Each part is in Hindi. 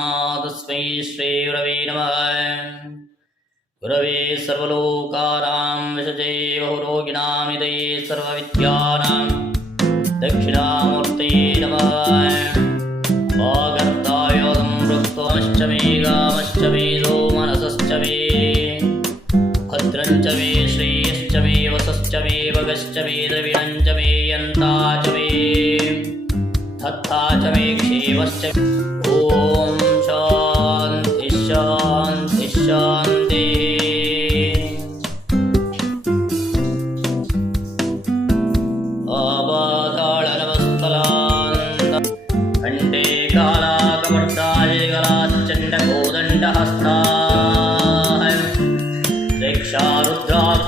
तस्मै श्रीगुरवे नमः। गुरवे सर्वलोकानां विषजे बहुरोगिणामिदे सर्वविद्यानां दक्षिणामूर्ते नमः। वागर्तायोदं वृक्त्वमश्च मे गामश्च मे सोमनसश्च मे भद्रं च मे श्रेयश्च मे, वसश्च मे, भगश्च मे द्रविणं च मे, यन्ता च मे, तथा च मे क्षेमश्च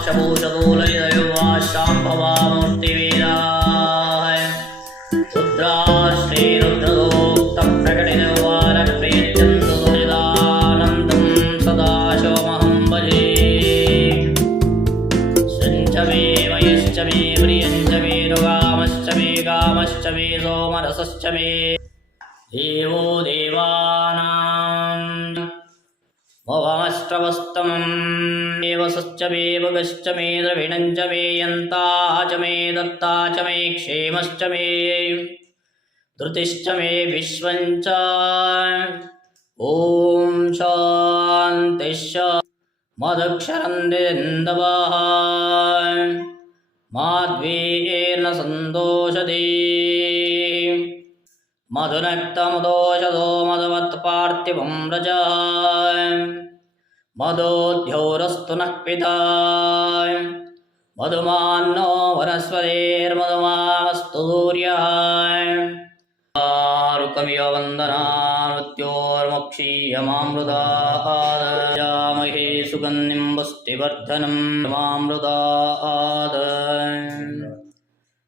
ेन प्रकटेन वा चन्द्रोदानन्दम् सदाशोमहं बले शञ्झमे वयश्च मे व्रियञ्छेरुगामश्च मे गामश्च मे सोमरसश्च मे देवो देवानाम्। देवानां भवमष्टवस्तमम् देवसश्च मे भगश्च मे द्रविणं च मे यन्ता च मे दत्ता च मे क्षेमश्च मे धृतिश्च मे विश्वं च। ॐ शान्तिश्च मदक्षरन्दिन्दवः माध्वीर्न सन्तोषति मधुनक्तमुदोषधो मदवत्पार्थिवं रज मदोद्योरस्तु नः पिता मधुमान्नो वनस्पतेर्मधुमामस्तु सूर्यः आरुकमिव वन्दना मृत्योर्मुक्षीयमामृदामहे सुगन्धिं